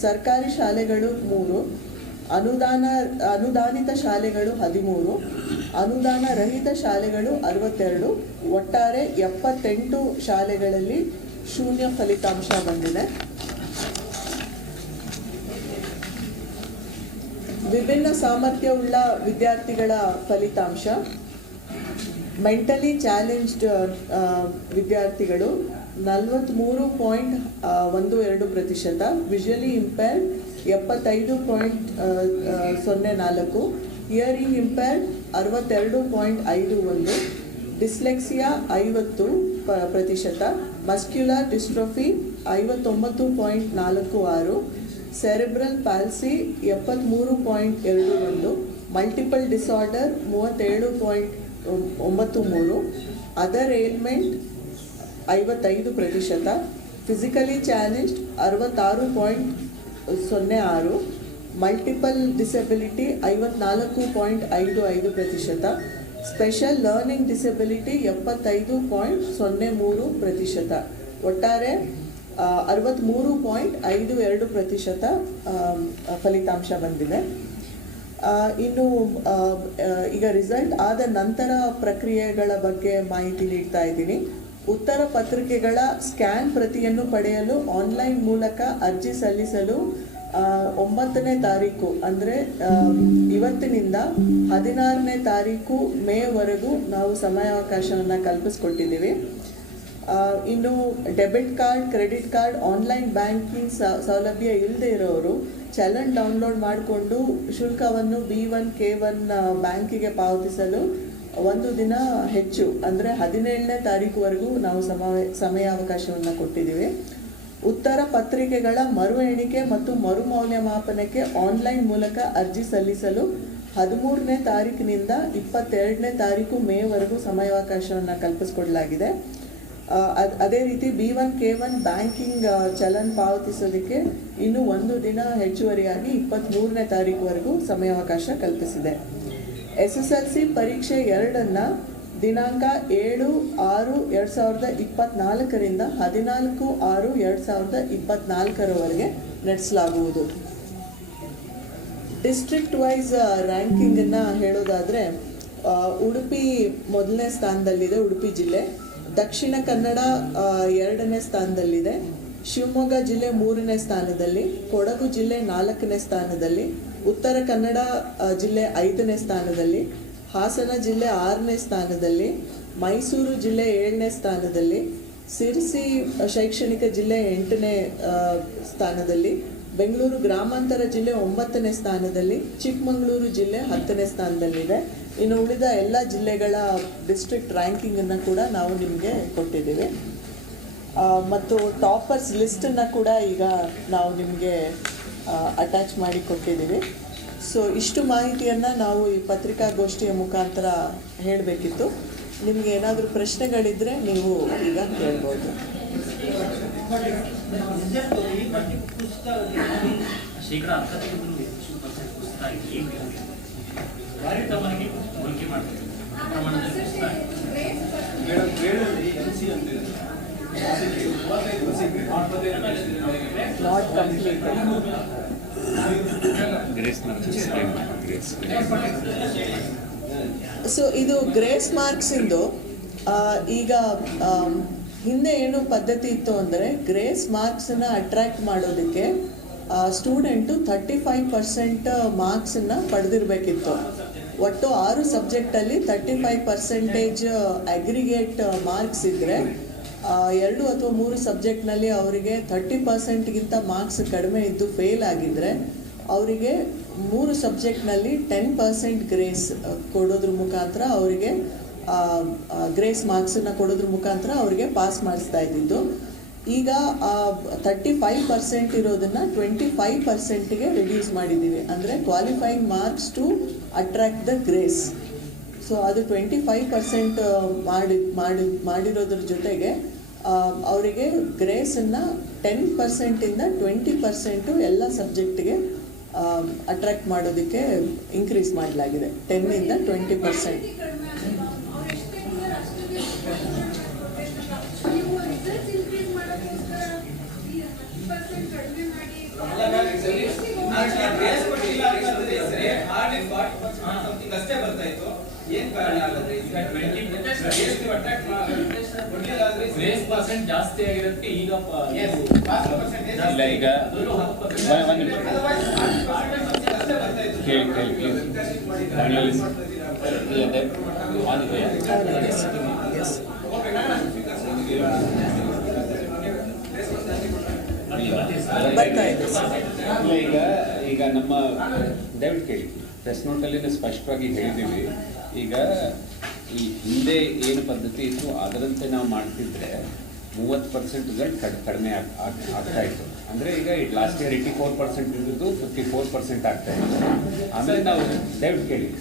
ಸರ್ಕಾರಿ ಶಾಲೆಗಳು ಮೂರು ಅನುದಾನ, ಅನುದಾನಿತ ಶಾಲೆಗಳು ಹದಿಮೂರು, ಅನುದಾನ ರಹಿತ ಶಾಲೆಗಳು ಅರವತ್ತೆರಡು, ಒಟ್ಟಾರೆ ಎಪ್ಪತ್ತೆಂಟು ಶಾಲೆಗಳಲ್ಲಿ ಶೂನ್ಯ ಫಲಿತಾಂಶ ಬಂದಿದೆ. ವಿಭಿನ್ನ ಸಾಮರ್ಥ್ಯವುಳ್ಳ ವಿದ್ಯಾರ್ಥಿಗಳ ಫಲಿತಾಂಶ. ಮೆಂಟಲಿ ಚಾಲೆಂಜ್ಡ್ ವಿದ್ಯಾರ್ಥಿಗಳು ನಲವತ್ತ್ಮೂರು ಪಾಯಿಂಟ್ ಒಂದು ಎರಡು ಪ್ರತಿಶತ. ವಿಷುವಲಿ ಇಂಪೇರ್ಡ್ ಎಪ್ಪತ್ತೈದು ಪಾಯಿಂಟ್ ಸೊನ್ನೆ ನಾಲ್ಕು ಇಯರಿಂಗ್ ಇಂಪೇರ್ಡ್ ಅರವತ್ತೆರಡು ಪಾಯಿಂಟ್ ಐದು ಒಂದು, ಡಿಸ್ಲೆಕ್ಸಿಯಾ ಐವತ್ತು ಪ, ಪ್ರತಿಶತ, ಮಸ್ಕ್ಯುಲರ್ ಡಿಸ್ಟ್ರೋಫಿ ಐವತ್ತೊಂಬತ್ತು ಪಾಯಿಂಟ್ ನಾಲ್ಕು ಆರು, ಸೆರೆಬ್ರಲ್ ಪ್ಯಾಲ್ಸಿ ಎಪ್ಪತ್ತ್ಮೂರು ಪಾಯಿಂಟ್ ಎರಡು ಒಂದು, ಮಲ್ಟಿಪಲ್ ಡಿಸಾರ್ಡರ್ ಮೂವತ್ತೇಳು ಪಾಯಿಂಟ್ ಒಂಬತ್ತು ಮೂರು, ಅದರ್ ಏಲ್ಮೆಂಟ್ ಐವತ್ತೈದು ಪ್ರತಿಶತ, ಫಿಸಿಕಲಿ ಚಾಲೆಂಜ್ಡ್ ಅರವತ್ತಾರು ಪಾಯಿಂಟ್ ಸೊನ್ನೆ ಆರು ಮಲ್ಟಿಪಲ್ ಡಿಸೆಬಿಲಿಟಿ ಐವತ್ನಾಲ್ಕು ಪಾಯಿಂಟ್ ಐದು ಐದು ಪ್ರತಿಶತ ಸ್ಪೆಷಲ್ ಲರ್ನಿಂಗ್ ಡಿಸೆಬಿಲಿಟಿ ಎಪ್ಪತ್ತೈದು ಪಾಯಿಂಟ್ ಸೊನ್ನೆ ಮೂರು ಪ್ರತಿಶತ, ಒಟ್ಟಾರೆ ಅರವತ್ತ್ಮೂರು ಪಾಯಿಂಟ್ ಐದು ಎರಡು ಪ್ರತಿಶತ ಫಲಿತಾಂಶ ಬಂದಿದೆ. ಇನ್ನು ಈಗ ರಿಸಲ್ಟ್ ಆದ ನಂತರ ಪ್ರಕ್ರಿಯೆಗಳ ಬಗ್ಗೆ ಮಾಹಿತಿ ನೀಡ್ತಾ ಇದ್ದೀನಿ. ಉತ್ತರ ಪತ್ರಿಕೆಗಳ ಸ್ಕ್ಯಾನ್ ಪ್ರತಿಯನ್ನು ಪಡೆಯಲು ಆನ್ಲೈನ್ ಮೂಲಕ ಅರ್ಜಿ ಸಲ್ಲಿಸಲು ಒಂಬತ್ತನೇ ತಾರೀಕು, ಅಂದರೆ ಇವತ್ತಿನಿಂದ ಹದಿನಾರನೇ ತಾರೀಕು ಮೇವರೆಗೂ ನಾವು ಸಮಯಾವಕಾಶವನ್ನು ಕಲ್ಪಿಸ್ಕೊಟ್ಟಿದ್ದೀವಿ. ಇನ್ನು debit card, credit card, online banking ಸೌಲಭ್ಯ ಇಲ್ಲದೆ ಇರೋರು ಚಲನ್ ಡೌನ್ಲೋಡ್ ಮಾಡಿಕೊಂಡು ಶುಲ್ಕವನ್ನು ಬಿ ಒನ್ ಕೆ ಒನ್ ಬ್ಯಾಂಕಿಗೆ ಪಾವತಿಸಲು ಒಂದು ದಿನ ಹೆಚ್ಚು, ಅಂದರೆ ಹದಿನೇಳನೇ ತಾರೀಕುವರೆಗೂ ನಾವು ಸಮಯ ಸಮಯಾವಕಾಶವನ್ನು ಕೊಟ್ಟಿದ್ದೀವಿ. ಉತ್ತರ ಪತ್ರಿಕೆಗಳ ಮರು ಎಣಿಕೆ ಮತ್ತು ಮರು ಮೌಲ್ಯಮಾಪನಕ್ಕೆ ಆನ್ಲೈನ್ ಮೂಲಕ ಅರ್ಜಿ ಸಲ್ಲಿಸಲು ಹದಿಮೂರನೇ ತಾರೀಕಿನಿಂದ ಇಪ್ಪತ್ತೆರಡನೇ ತಾರೀಕು ಮೇವರೆಗೂ ಸಮಯಾವಕಾಶವನ್ನು ಕಲ್ಪಿಸಿಕೊಡಲಾಗಿದೆ. ಅದೇ ರೀತಿ B one K one banking challan ಪಾವತಿಸೋದಕ್ಕೆ ಇನ್ನೂ ಒಂದು ದಿನ ಹೆಚ್ಚುವರಿಯಾಗಿ ಇಪ್ಪತ್ತ್ಮೂರನೇ ತಾರೀಕುವರೆಗೂ ಸಮಯಾವಕಾಶ ಕಲ್ಪಿಸಿದೆ. ಎಸ್ ಎಸ್ ಎಲ್ ಸಿ ಪರೀಕ್ಷೆ ಎರಡನ್ನು ದಿನಾಂಕ ಏಳು ಆರು ಎರಡು ಸಾವಿರದ ಇಪ್ಪತ್ತ್ನಾಲ್ಕರಿಂದ ಹದಿನಾಲ್ಕು ಆರು ಎರಡು ಸಾವಿರದ ಇಪ್ಪತ್ತ್ನಾಲ್ಕರವರೆಗೆ ನಡೆಸಲಾಗುವುದು. ಡಿಸ್ಟ್ರಿಕ್ಟ್ ವೈಸ್ ರ್ಯಾಂಕಿಂಗನ್ನು ಹೇಳೋದಾದ್ರೆ ಉಡುಪಿ ಮೊದಲನೇ ಸ್ಥಾನದಲ್ಲಿದೆ, ಉಡುಪಿ ಜಿಲ್ಲೆ. ದಕ್ಷಿಣ ಕನ್ನಡ ಎರಡನೇ ಸ್ಥಾನದಲ್ಲಿದೆ. ಶಿವಮೊಗ್ಗ ಜಿಲ್ಲೆ ಮೂರನೇ ಸ್ಥಾನದಲ್ಲಿ, ಕೊಡಗು ಜಿಲ್ಲೆ ನಾಲ್ಕನೇ ಸ್ಥಾನದಲ್ಲಿ ಉತ್ತರ ಕನ್ನಡ ಜಿಲ್ಲೆ ಐದನೇ ಸ್ಥಾನದಲ್ಲಿ, ಹಾಸನ ಜಿಲ್ಲೆ ಆರನೇ ಸ್ಥಾನದಲ್ಲಿ, ಮೈಸೂರು ಜಿಲ್ಲೆ ಏಳನೇ ಸ್ಥಾನದಲ್ಲಿ, ಸಿರ್ಸಿ ಶೈಕ್ಷಣಿಕ ಜಿಲ್ಲೆ ಎಂಟನೇ ಸ್ಥಾನದಲ್ಲಿ, ಬೆಂಗಳೂರು ಗ್ರಾಮಾಂತರ ಜಿಲ್ಲೆ ಒಂಬತ್ತನೇ ಸ್ಥಾನದಲ್ಲಿ, ಚಿಕ್ಕಮಗಳೂರು ಜಿಲ್ಲೆ ಹತ್ತನೇ ಸ್ಥಾನದಲ್ಲಿದೆ. ಇನ್ನು ಉಳಿದ ಎಲ್ಲ ಜಿಲ್ಲೆಗಳ ಡಿಸ್ಟ್ರಿಕ್ಟ್ ರ್ಯಾಂಕಿಂಗನ್ನು ಕೂಡ ನಾವು ನಿಮಗೆ ಕೊಟ್ಟಿದ್ದೀವಿ. ಮತ್ತು ಟಾಪರ್ಸ್ ಲಿಸ್ಟನ್ನು ಕೂಡ ಈಗ ನಾವು ನಿಮಗೆ ಅಟ್ಯಾಚ್ ಮಾಡಿ ಕೊಟ್ಟಿದ್ದೀವಿ. ಸೊ ಇಷ್ಟು ಮಾಹಿತಿಯನ್ನು ನಾವು ಈ ಪತ್ರಿಕಾಗೋಷ್ಠಿಯ ಮುಖಾಂತರ ಹೇಳಬೇಕಿತ್ತು. ನಿಮಗೆ ಏನಾದರೂ ಪ್ರಶ್ನೆಗಳಿದ್ದರೆ ನೀವು ಈಗ ಕೇಳ್ಬೋದು. ನಾಟ್ ಕಂಪ್ಲೀಟ್ ಸೊ ಇದು ಗ್ರೇಸ್ ಮಾರ್ಕ್ಸಿಂದು ಇಂದು ಈಗ ಹಿಂದೆ ಏನು ಪದ್ಧತಿ ಇತ್ತು ಅಂದರೆ ಗ್ರೇಸ್ ಮಾರ್ಕ್ಸನ್ನು ಅಟ್ರ್ಯಾಕ್ಟ್ ಮಾಡೋದಕ್ಕೆ ಸ್ಟೂಡೆಂಟು ತರ್ಟಿ ಫೈವ್ ಪರ್ಸೆಂಟ್ ಮಾರ್ಕ್ಸನ್ನು ಪಡೆದಿರಬೇಕಿತ್ತು. ಒಟ್ಟು ಆರು ಸಬ್ಜೆಕ್ಟಲ್ಲಿ thirty five percentage aggregate marks ಇದ್ದರೆ ಎರಡು ಅಥವಾ ಮೂರು ಸಬ್ಜೆಕ್ಟ್ನಲ್ಲಿ ಅವರಿಗೆ ತರ್ಟಿ ಪರ್ಸೆಂಟ್ಗಿಂತ ಮಾರ್ಕ್ಸ್ ಕಡಿಮೆ ಇದ್ದು ಫೇಲ್ ಆಗಿದ್ದರೆ ಅವರಿಗೆ ಮೂರು ಸಬ್ಜೆಕ್ಟ್ನಲ್ಲಿ ಟೆನ್ ಪರ್ಸೆಂಟ್ ಗ್ರೇಸ್ ಕೊಡೋದ್ರ ಮುಖಾಂತರ ಅವರಿಗೆ ಗ್ರೇಸ್ ಮಾರ್ಕ್ಸನ್ನು ಕೊಡೋದ್ರ ಮುಖಾಂತರ ಅವರಿಗೆ ಪಾಸ್ ಮಾಡಿಸ್ತಾ ಇದ್ದಿದ್ದು. ಈಗ ತರ್ಟಿ ಫೈವ್ ಪರ್ಸೆಂಟ್ ಇರೋದನ್ನು ಟ್ವೆಂಟಿ ಫೈವ್ ಪರ್ಸೆಂಟಿಗೆ ರಿಡ್ಯೂಸ್ ಮಾಡಿದ್ದೀವಿ. ಅಂದರೆ qualifying marks to attract the grace. So, ಅದು ಟ್ವೆಂಟಿ ಫೈವ್ ಪರ್ಸೆಂಟ್ ಮಾಡಿ ಮಾಡಿ, ಮಾಡಿರೋದ್ರ ಜೊತೆಗೆ ಅವರಿಗೆ ಗ್ರೇಸನ್ನು ಟೆನ್ ಪರ್ಸೆಂಟಿಂದ ಟ್ವೆಂಟಿ ಪರ್ಸೆಂಟು ಎಲ್ಲ ಸಬ್ಜೆಕ್ಟ್ಗೆ ಅಟ್ರ್ಯಾಕ್ಟ್ ಮಾಡೋದಕ್ಕೆ ಇನ್ಕ್ರೀಸ್ ಮಾಡಲಾಗಿದೆ. ಟೆನ್ನಿಂದ ಟ್ವೆಂಟಿ ಪರ್ಸೆಂಟ್ ಅಷ್ಟೇ ಬರ್ತಾ ಇತ್ತು. ಏನ್ ಕಾರಣ ಹಾಗಾದ್ರೆ ಈಗ 20 ಗ್ರೇಸ್ ನೀವು ಅಟ್ರಾಕ್ಟ್ ಕೊಡ್ಲಿಲ್ಲ ಅಂದ್ರೆ ಗ್ರೇಸ್ ಪರ್ಸೆಂಟ್ ಜಾಸ್ತಿ ಆಗಿರುತ್ತೆ ಈಗ percentage ಇಲ್ಲ ಈಗ ಒಂದ್- ನಿಮಿಷ. ಕೇಳಿ ಕೇಳಿ ಪ್ಲೀಸ್ ಈಗ ಈಗ ನಮ್ಮ ದಯವಿಟ್ಟು ಕೇಳಿ. ಪ್ರೆಸ್ ನೋಟಲ್ಲಿ ಸ್ಪಷ್ಟವಾಗಿ ಹೇಳಿದ್ದೀವಿ. ಈಗ ಈ ಹಿಂದೆ ಏನು ಪದ್ಧತಿ ಇತ್ತು, ಅದರಂತೆ ನಾವು ಮಾಡ್ತಿದ್ರೆ ಮೂವತ್ತು ಪರ್ಸೆಂಟ್ ಕಡ್, ಕಡಿಮೆ ಆಗ್- ಆಗ್ತಾ ಇತ್ತು. ಅಂದರೆ ಈಗ last year eighty four percent ಇದ್ದು ಫಿಫ್ಟಿ ಫೋರ್ ಪರ್ಸೆಂಟ್ ಆಗ್ತಾ ಇತ್ತು. ಆಮೇಲೆ ನಾವು ದಯವಿಟ್ಟು ಕೇಳಿ.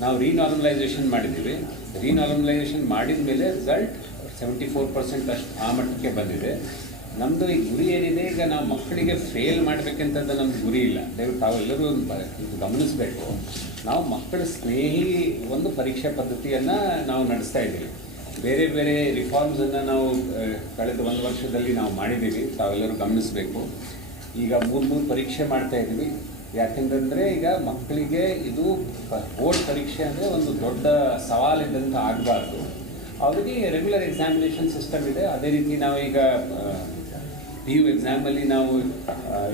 ನಾವು ರೀನಾರ್ಮಲೈಸೇಷನ್ ಮಾಡಿದ್ದೀವಿ. ರೀನಾರ್ಮಲೈಸೇಷನ್ ಮಾಡಿದ ಮೇಲೆ ರಿಸಲ್ಟ್ ಸೆವೆಂಟಿ ಫೋರ್ ಪರ್ಸೆಂಟ್ ಅಷ್ಟು ಆ ಮಟ್ಟಕ್ಕೆ ಬಂದಿದೆ. ನಮ್ಮದು ಈ ಗುರಿ ಏನಿದೆ, ಈಗ ನಾವು ಮಕ್ಕಳಿಗೆ ಫೇಲ್ ಮಾಡಬೇಕಂತದ್ದು ನಮ್ಮ ಗುರಿ ಇಲ್ಲ. ದಯವಿಟ್ಟು ತಾವೆಲ್ಲರೂ ಒಂದು ಗಮನಿಸಬೇಕು. ನಾವು ಮಕ್ಕಳ ಸ್ನೇಹಿ ಒಂದು ಪರೀಕ್ಷಾ ಪದ್ಧತಿಯನ್ನು ನಾವು ನಡೆಸ್ತಾ ಇದ್ದೀವಿ. ಬೇರೆ ಬೇರೆ ರಿಫಾರ್ಮ್ಸನ್ನು ನಾವು ಕಳೆದ ಒಂದು ವರ್ಷದಲ್ಲಿ ನಾವು ಮಾಡಿದ್ದೀವಿ. ತಾವೆಲ್ಲರೂ ಗಮನಿಸಬೇಕು. ಈಗ ಮೂರು ಮೂರು ಪರೀಕ್ಷೆ ಮಾಡ್ತಾ ಇದ್ದೀವಿ. ಯಾಕೆಂತಂದರೆ ಈಗ ಮಕ್ಕಳಿಗೆ ಇದು ಬೋರ್ಡ್ ಪರೀಕ್ಷೆ ಅಂದರೆ ಒಂದು ದೊಡ್ಡ ಸವಾಲಿದ್ದಂತ ಆಗಬಾರ್ದು. ಅವರಿಗೆ ರೆಗ್ಯುಲರ್ ಎಕ್ಸಾಮಿನೇಷನ್ ಸಿಸ್ಟಮ್ ಇದೆ. ಅದೇ ರೀತಿ ನಾವೀಗ ಯು ಎಕ್ಸಾಮಲ್ಲಿ ನಾವು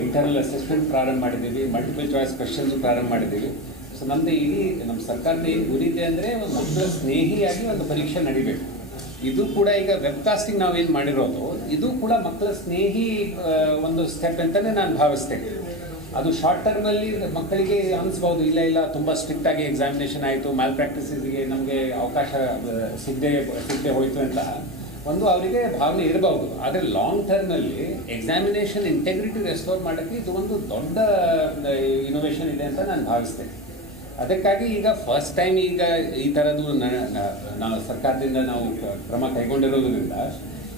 ಇಂಟರ್ನಲ್ ಅಸೆಸ್ಮೆಂಟ್ ಪ್ರಾರಂಭ ಮಾಡಿದ್ದೀವಿ ಮಲ್ಟಿಪಲ್ ಚಾಯ್ಸ್ ಕ್ವಶನ್ಸ್ ಪ್ರಾರಂಭ ಮಾಡಿದ್ದೀವಿ. ಸೊ ನಮ್ಮದು ಇಡೀ ನಮ್ಮ ಸರ್ಕಾರದ ಏನು ಗುರಿ ಇದೆ ಅಂದರೆ ಒಂದು ಮಕ್ಕಳ ಸ್ನೇಹಿಯಾಗಿ ಒಂದು ಪರೀಕ್ಷೆ ನಡಿಬೇಕು. ಇದು ಕೂಡ ಈಗ ವೆಬ್ಕಾಸ್ಟಿಂಗ್ ನಾವು ಏನು ಮಾಡಿರೋದು, ಇದು ಕೂಡ ಮಕ್ಕಳ ಸ್ನೇಹಿ ಒಂದು ಸ್ಟೆಪ್ ಅಂತಲೇ ನಾನು ಭಾವಿಸ್ತೇನೆ. ಅದು ಶಾರ್ಟ್ ಟರ್ಮಲ್ಲಿ ಮಕ್ಕಳಿಗೆ ಅನಿಸ್ಬೋದು, ಇಲ್ಲ ಇಲ್ಲ, ತುಂಬ ಸ್ಟ್ರಿಕ್ಟ್ ಆಗಿ ಎಕ್ಸಾಮಿನೇಷನ್ ಆಯಿತು ಮ್ಯಾಲ್ ಪ್ರಾಕ್ಟೀಸಿಗೆ ನಮಗೆ ಅವಕಾಶ ಸಿಗದೆ ಸಿಗದೆ ಹೋಯಿತು ಅಂತ ಒಂದು ಅವರಿಗೆ ಭಾವನೆ ಇರಬಹುದು. ಆದರೆ ಲಾಂಗ್ ಟರ್ಮಲ್ಲಿ ಎಕ್ಸಾಮಿನೇಷನ್ ಇಂಟೆಗ್ರಿಟಿ ರೆಸ್ಟೋರ್ ಮಾಡೋಕ್ಕೆ ಇದು ಒಂದು ದೊಡ್ಡ ಇನೋವೇಷನ್ ಇದೆ ಅಂತ ನಾನು ಭಾವಿಸ್ತೇನೆ. ಅದಕ್ಕಾಗಿ ಈಗ ಫಸ್ಟ್ ಟೈಮ್ ಈಗ ಈ ಥರದ್ದು ನಾವು ಸರ್ಕಾರದಿಂದ ನಾವು ಕ್ರಮ ಕೈಗೊಂಡಿರೋದ್ರಿಂದ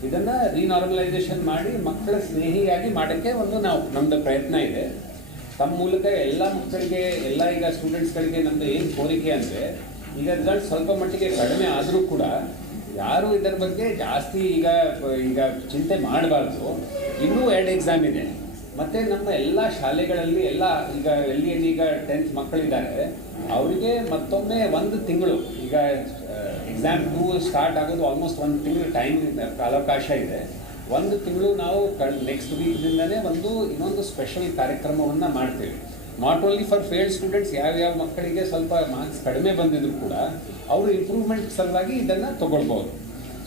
ಇದನ್ನು ರೀನಾರ್ಮಲೈಸೇಷನ್ ಮಾಡಿ ಮಕ್ಕಳ ಸ್ನೇಹಿಯಾಗಿ ಮಾಡೋಕ್ಕೆ ಒಂದು ನಾವು ನಮ್ಮದು ಪ್ರಯತ್ನ ಇದೆ. ತಮ್ಮ ಮೂಲಕ ಎಲ್ಲ ಮಕ್ಕಳಿಗೆ, ಎಲ್ಲ ಈಗ ಸ್ಟೂಡೆಂಟ್ಸ್ಗಳಿಗೆ ನಮ್ಮದು ಏನು ಕೋರಿಕೆ ಅಂದರೆ, ಈಗ ರಿಸಲ್ಟ್ ಸ್ವಲ್ಪ ಮಟ್ಟಿಗೆ ಕಡಿಮೆ ಆದರೂ ಕೂಡ ಯಾರು ಇದರ ಬಗ್ಗೆ ಜಾಸ್ತಿ ಈಗ ಈಗ ಚಿಂತೆ ಮಾಡಬಾರ್ದು. ಇನ್ನೂ ಎರಡು ಎಕ್ಸಾಮ್ ಇದೆ. ಮತ್ತು ನಮ್ಮ ಎಲ್ಲ ಶಾಲೆಗಳಲ್ಲಿ ಎಲ್ಲ ಈಗ ಎಲ್ಲಿ ಈಗ ಟೆಂತ್ ಮಕ್ಕಳಿದ್ದಾರೆ, ಅವರಿಗೆ ಮತ್ತೊಮ್ಮೆ ಒಂದು ತಿಂಗಳು, ಈಗ ಎಕ್ಸಾಮ್ ಟೂ ಸ್ಟಾರ್ಟ್ ಆಗೋದು ಆಲ್ಮೋಸ್ಟ್ ಒಂದು ತಿಂಗಳು ಟೈಮ್ ಕಾಲಾವಕಾಶ ಇದೆ. ಒಂದು ತಿಂಗಳು ನಾವು ನೆಕ್ಸ್ಟ್ ವೀಕ್ದಿಂದಲೇ ಒಂದು ಇನ್ನೊಂದು ಸ್ಪೆಷಲ್ ಕಾರ್ಯಕ್ರಮವನ್ನು ಮಾಡ್ತೀವಿ. Not only for failed students ಯಾವ್ಯಾವ ಮಕ್ಕಳಿಗೆ ಸ್ವಲ್ಪ ಮಾರ್ಕ್ಸ್ ಕಡಿಮೆ ಬಂದಿದ್ರು ಕೂಡ ಅವರು ಇಂಪ್ರೂವ್ಮೆಂಟ್ ಸಲುವಾಗಿ ಇದನ್ನು ತಗೊಳ್ಬೋದು.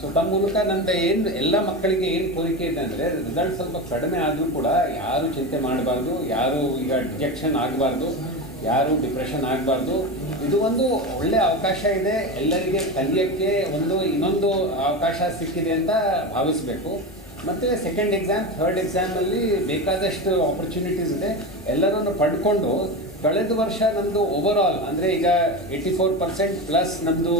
ಸೊ ತಮ್ಮ ಮೂಲಕ ನನ್ನ ಏನು ಎಲ್ಲ ಮಕ್ಕಳಿಗೆ ಏನು ಕೋರಿಕೆ ಇದೆ ಅಂದರೆ ರಿಸಲ್ಟ್ ಸ್ವಲ್ಪ ಕಡಿಮೆ ಆದರೂ ಕೂಡ ಯಾರು ಚಿಂತೆ ಮಾಡಬಾರ್ದು, ಯಾರು ಈಗ ಡಿಜೆಕ್ಷನ್ ಆಗಬಾರ್ದು, ಯಾರು ಡಿಪ್ರೆಷನ್ ಆಗಬಾರ್ದು, ಇದು ಒಂದು ಒಳ್ಳೆ ಅವಕಾಶ ಇದೆ, ಎಲ್ಲರಿಗೆ ಕಲಿಯೋಕ್ಕೆ ಒಂದು ಇನ್ನೊಂದು ಅವಕಾಶ ಸಿಕ್ಕಿದೆ ಅಂತ ಭಾವಿಸಬೇಕು. ಮತ್ತು ಸೆಕೆಂಡ್ ಎಕ್ಸಾಮ್ ಥರ್ಡ್ ಎಕ್ಸಾಮಲ್ಲಿ ಬೇಕಾದಷ್ಟು ಆಪರ್ಚುನಿಟೀಸ್ ಇದೆ. ಎಲ್ಲರನ್ನು ಪಡ್ಕೊಂಡು ಕಳೆದ ವರ್ಷ ನಮ್ಮದು ಓವರ್ ಆಲ್ ಅಂದರೆ ಈಗ ಏಯ್ಟಿ ಫೋರ್ ಪರ್ಸೆಂಟ್ ಪ್ಲಸ್ ನಮ್ಮದು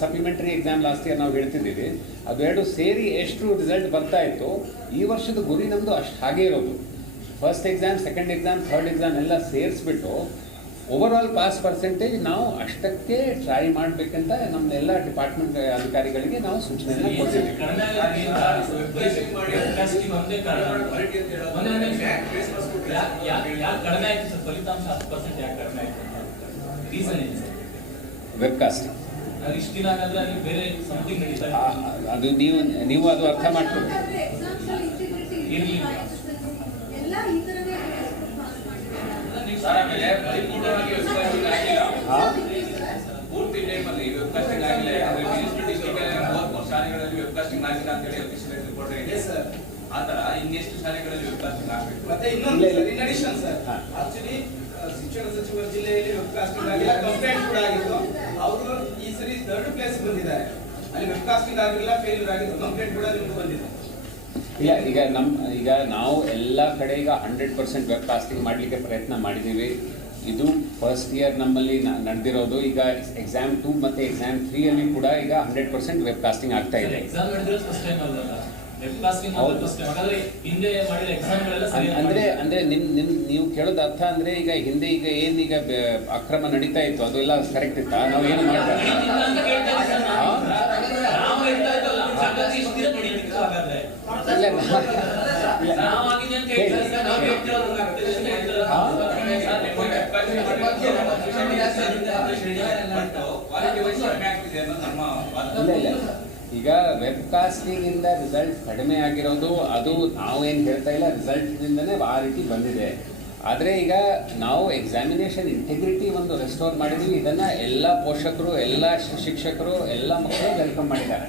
ಸಪ್ಲಿಮೆಂಟರಿ ಎಕ್ಸಾಮ್ ಲಾಸ್ಟ್ ಇಯರ್ ನಾವು ಹೇಳ್ತಿದ್ದೀವಿ. ಅದೆರಡು ಸೇರಿ ಎಷ್ಟು ರಿಸಲ್ಟ್ ಬರ್ತಾ ಇತ್ತು, ಈ ವರ್ಷದ ಗುರಿ ನಮ್ಮದು ಅಷ್ಟು ಹಾಗೆ ಇರೋದು. First exam second exam third exam ಎಲ್ಲ ಸೇರಿಸ್ಬಿಟ್ಟು ಓವರ್ ಆಲ್ ಪಾಸ್ ಪರ್ಸೆಂಟೇಜ್ ನಾವು ಅಷ್ಟಕ್ಕೆ ಟ್ರೈ ಮಾಡಬೇಕಂತ ನಮ್ಮೆಲ್ಲ ಡಿಪಾರ್ಟ್ಮೆಂಟ್ ಅಧಿಕಾರಿಗಳಿಗೆ ನಾವು ಸೂಚನೆಯನ್ನು ಕೊಡ್ತೀವಿ. ವೆಬ್ಕಾಸ್ಟಿಂಗ್ ಅದು ನೀವು ನೀವು ಅದು ಅರ್ಥ ಮಾಡ್ಕೊಬೇಕು ಹಾಗಾದ್ರೆ exams ಅಲ್ಲಿ integrity ಇರ್ಲಿ. ಎಲ್ಲ ಈ ತರನೇ ಪಾಸ್ ಮಾಡಿದ್ದಾರೆ ಸರ್ ಆಮೇಲೆ ಪರಿಪೂರ್ಣವಾಗಿ ವೆಬ್ಕಾಸ್ಟಿಂಗ್ ಆಗಿಲ್ಲ ಹಾ? ಪೂರ್ತಿ ಟೈಮಲ್ಲಿ ವೆಬ್ಕಾಸ್ಟಿಂಗ್ ಆಗಿಲ್ಲ ಅಂದ್ರೆ ಮಿನಿಸ್ಟ್ರಿ ಡಿಸ್ಟ್ರಿಕ್ಟ್ ಮೂವತ್ಮೂರು ಶಾಲೆಗಳಲ್ಲಿ ವೆಬ್ಕಾಸ್ಟಿಂಗ್ ಆಗಿಲ್ಲ ಅಂತ ಹೇಳಿ ಅಫಿಷಿಯಲ್ ರಿಪೋರ್ಟ್ ಇದೆ ಸರ್ ಆ ತರ ಇನ್ನೆಷ್ಟು ಶಾಲೆಗಳಲ್ಲಿ ವೆಬ್ಕಾಸ್ಟಿಂಗ್ ಆಗಬೇಕು ಮತ್ತೆ ಇಲ್ಲ, ಇನ್ನೊಂದು ಇಲ್ಲ. ಸರ್ ಇನ್ ಅಡಿಷನ್ ಸರ್ ಹಾ. ಆಕ್ಚುಲಿ ಶಿಕ್ಷಣ ಸಚಿವರ ಜಿಲ್ಲೆಯಲ್ಲಿ ವೆಬ್ಕಾಸ್ಟಿಂಗ್ ಆಗಿಲ್ಲ ಕಂಪ್ಲೇಂಟ್ ಕೂಡ ಆಗಿತ್ತು ಅವರು ಈ ಸರಿ ಥರ್ಡ್ ಪ್ಲೇಸ್ ಬಂದಿದ್ದಾರೆ ಆಗಿಲ್ಲ ಫೇಲ್ಯೂರ್ ಕಂಪ್ಲೇಂಟ್ ಕೂಡ ನಿಮ್ಗೆ ಬಂದಿದೆ. ಇಲ್ಲ ಈಗ ನಮ್ಮ ಈಗ ನಾವು ಎಲ್ಲ ಕಡೆ ಈಗ ಹಂಡ್ರೆಡ್ ಪರ್ಸೆಂಟ್ ವೆಬ್ ಕಾಸ್ಟಿಂಗ್ ಮಾಡಲಿಕ್ಕೆ ಪ್ರಯತ್ನ ಮಾಡಿದ್ದೀವಿ. ಇದು ಫಸ್ಟ್ ಇಯರ್ ನಮ್ಮಲ್ಲಿ ನ- ನಡೆದಿರೋದು. ಈಗ ಎಕ್ಸಾಮ್ ಟೂ ಮತ್ತು ಎಕ್ಸಾಮ್ ತ್ರೀಯಲ್ಲಿ ಕೂಡ ಈಗ ಹಂಡ್ರೆಡ್ ಪರ್ಸೆಂಟ್ ವೆಬ್ ಕಾಸ್ಟಿಂಗ್ ಆಗ್ತಾ ಇದೆ. ಅಂದ್ರೆ ಅಂದ್ರೆ ನಿಮ್ ನಿಮ್ ನೀವು ಕೇಳೋದು ಅರ್ಥ ಅಂದ್ರೆ ಈಗ ಹಿಂದೆ ಈಗ ಏನ್ ಈಗ ಬೆ- ಅಕ್ರಮ ನಡೀತಾ ಇತ್ತು ಅದೆಲ್ಲ ಕರೆಕ್ಟ್ ಇತ್ತಾ? ನಾವು ಏನು ಮಾಡ್ತಾರೆ ಈಗ ವೆಬ್ ಕಾಸ್ಟಿಂಗ್ ಇಂದ ರಿಸಲ್ಟ್ ಕಡಿಮೆ ಆಗಿರೋದು, ಅದು ನಾವೇನು ಹೇಳ್ತಾ ಇಲ್ಲ ರಿಸಲ್ಟ್ನಿಂದನೇ ಆ ರೀತಿ ಬಂದಿದೆ. ಆದರೆ ಈಗ ನಾವು ಎಕ್ಸಾಮಿನೇಷನ್ ಇಂಟಿಗ್ರಿಟಿ ಒಂದು ರೆಸ್ಟೋರ್ ಮಾಡಿದ್ವಿ. ಇದನ್ನ ಎಲ್ಲ ಪೋಷಕರು, ಎಲ್ಲ ಶಿಕ್ಷಕರು, ಎಲ್ಲ ಮಕ್ಕಳು ವೆಲ್ಕಮ್ ಮಾಡಿದ್ದಾರೆ.